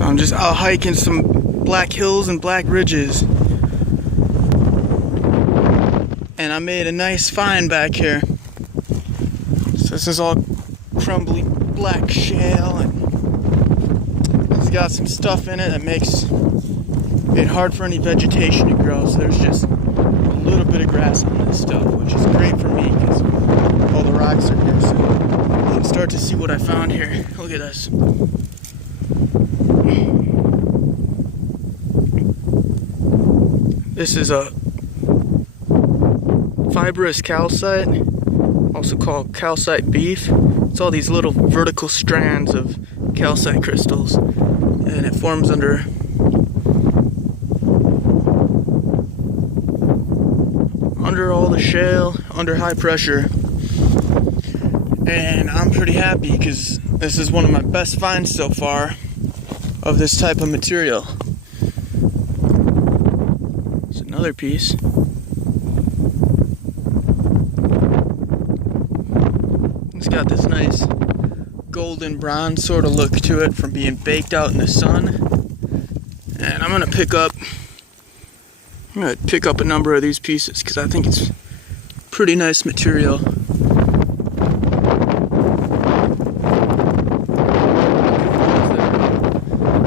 So I'm just out hiking some black hills and black ridges. And I made a nice find back here. So this is all crumbly black shale, and it's got some stuff in it that makes it hard for any vegetation to grow. So there's just a little bit of grass on this stuff, which is great for me because all the rocks are here. So you can start to see what I found here. Look at this. This is a fibrous calcite, also called calcite beef. It's all these little vertical strands of calcite crystals, and it forms under all the shale, under high pressure. And I'm pretty happy because this is one of my best finds so far of this type of material. It's another piece. It's got this nice golden bronze sort of look to it from being baked out in the sun. And I'm gonna pick up a number of these pieces because I think it's pretty nice material.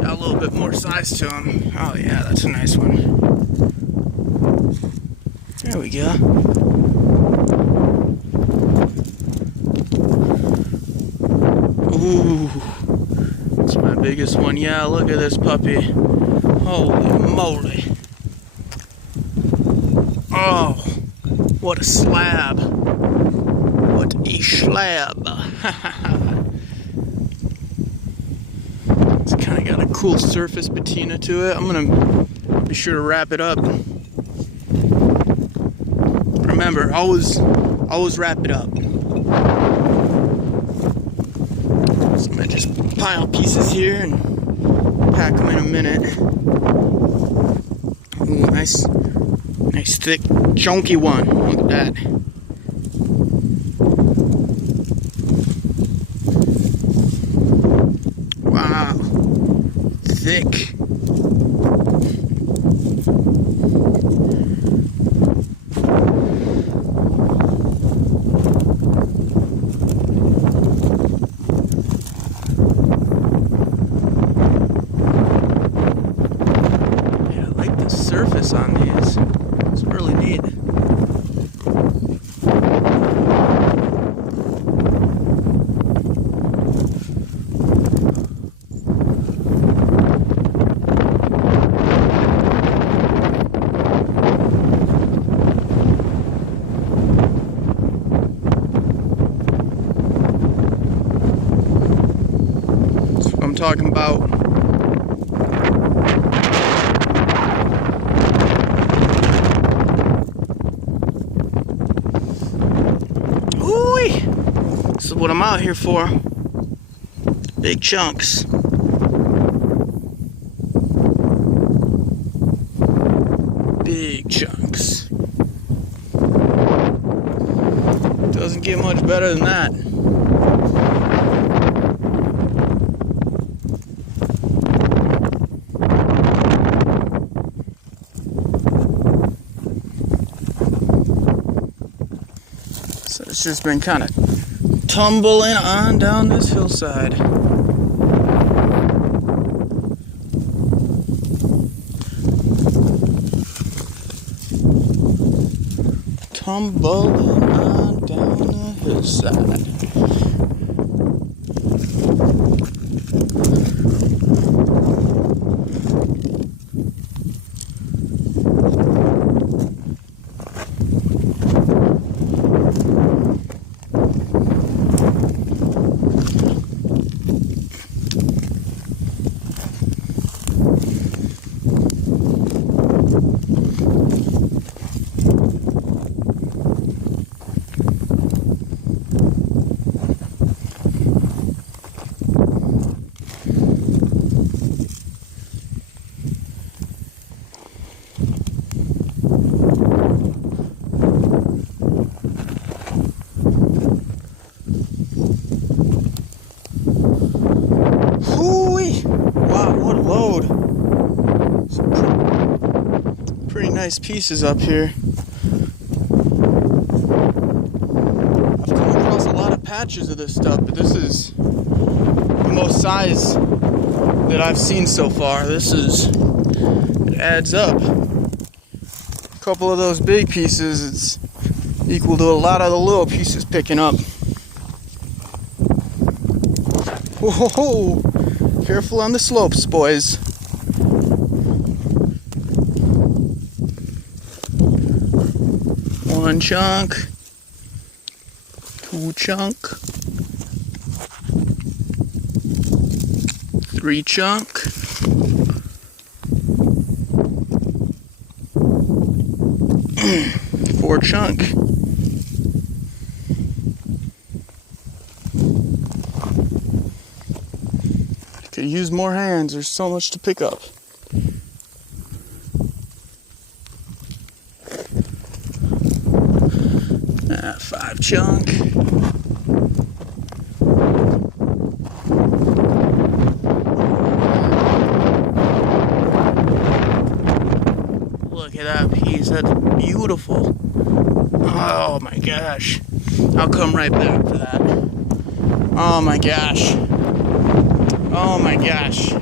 Got a little bit more size to them. Oh yeah, that's a nice one. There we go. Ooh, it's my biggest one. Yeah, look at this puppy. Holy moly. Oh, what a slab. What a slab. It's kind of got a cool surface patina to it. I'm going to be sure to wrap it up. Remember, always wrap it up. So I'm going to just pile pieces here and pack them in a minute. Ooh, nice thick, chunky one. Look at that. Wow. Thick. Yeah, I like the surface on these. It's really neat. That's what I'm talking about. This is what I'm out here for. Big chunks. Big chunks. Doesn't get much better than that. So it's just been kind of tumbling on down this hillside. Tumbling on down the hillside. nice pieces up here. I've come across a lot of patches of this stuff, but this is the most size that I've seen so far. It adds up. A couple of those big pieces, it's equal to a lot of the little pieces picking up. Whoa, careful on the slopes, boys. One chunk, two chunk, three chunk, four chunk. Could use more hands, there's so much to pick up. Five chunk. Look at that piece, that's beautiful. Oh my gosh. I'll come right back to that. Oh my gosh. Oh my gosh.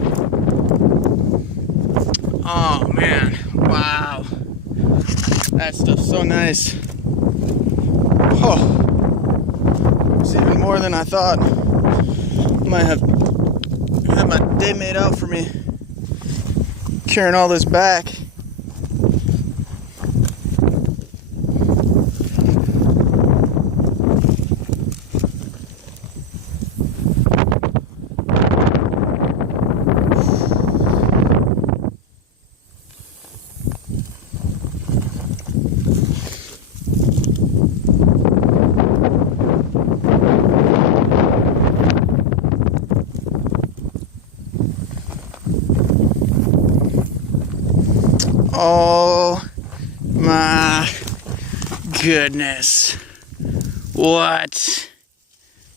Oh man. Wow. That stuff's so nice. Oh. It's even more than I thought. I might have my day made out for me carrying all this back. Oh my goodness. What?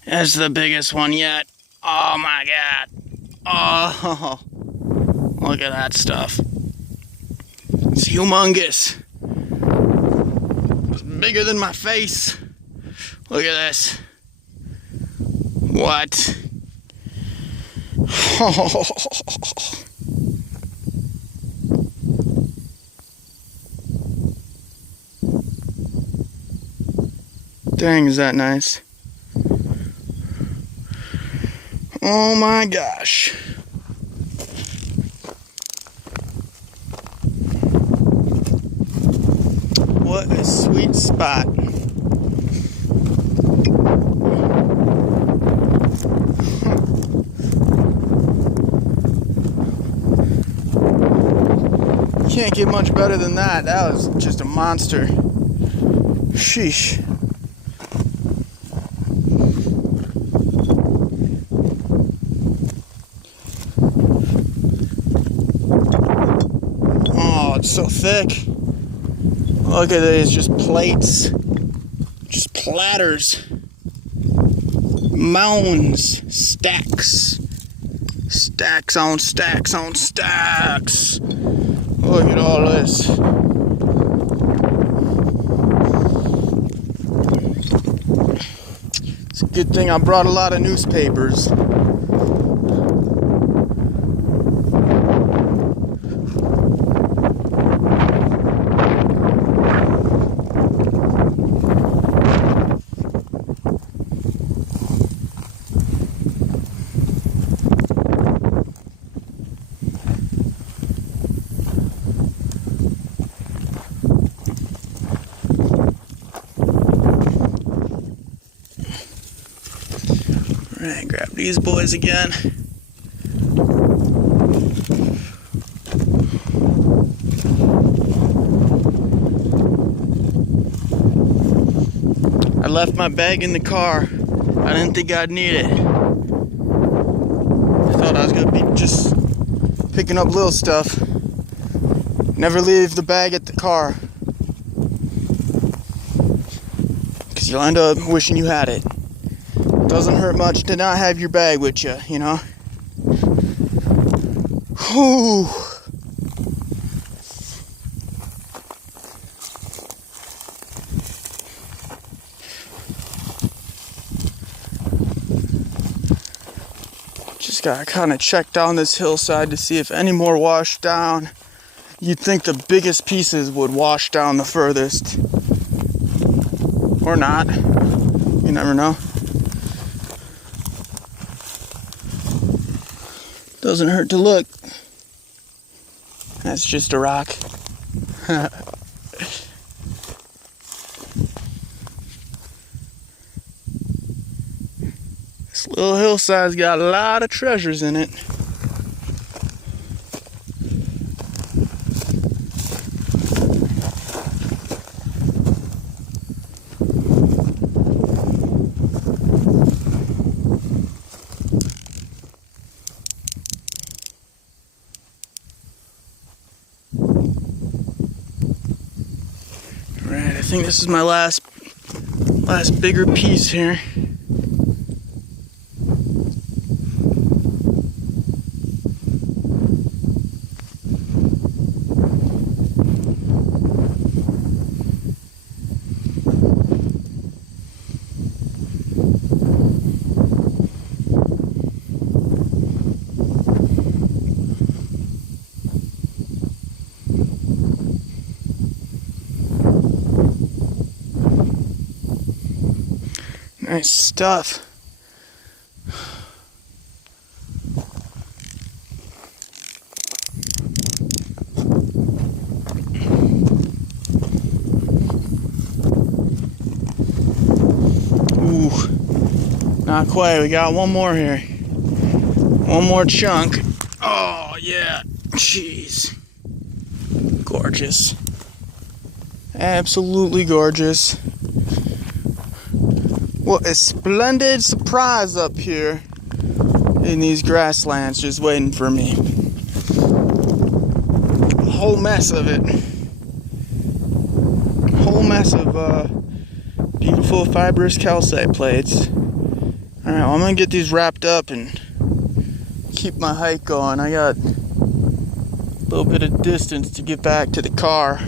That's the biggest one yet. Oh my god. Oh, look at that stuff. It's humongous. It's bigger than my face. Look at this. What? Oh. Dang, is that nice? Oh my gosh. What a sweet spot. Can't get much better than that. That was just a monster. Sheesh. So thick. Look at these, just plates, just platters, mounds, stacks, stacks on stacks on stacks. Look at all this. It's a good thing I brought a lot of newspapers. Alright, grab these boys again. I left my bag in the car. I didn't think I'd need it. I thought I was gonna be just picking up little stuff. Never leave the bag at the car, because you'll end up wishing you had it. Doesn't hurt much to not have your bag with you, you know? Whew. gotta kind of check down this hillside to see if any more wash down. You'd think the biggest pieces would wash down the furthest. Or not. You never know. Doesn't hurt to look. That's just a rock. This little hillside's got a lot of treasures in it. Alright, I think this is my last bigger piece here. Nice stuff. Ooh, not quite. We got one more here. One more chunk. Oh, yeah. Jeez. Gorgeous. Absolutely gorgeous. What a splendid surprise up here in these grasslands just waiting for me. A whole mess of it. A whole mess of beautiful fibrous calcite plates. Alright, well, I'm gonna get these wrapped up and keep my hike going. I got a little bit of distance to get back to the car.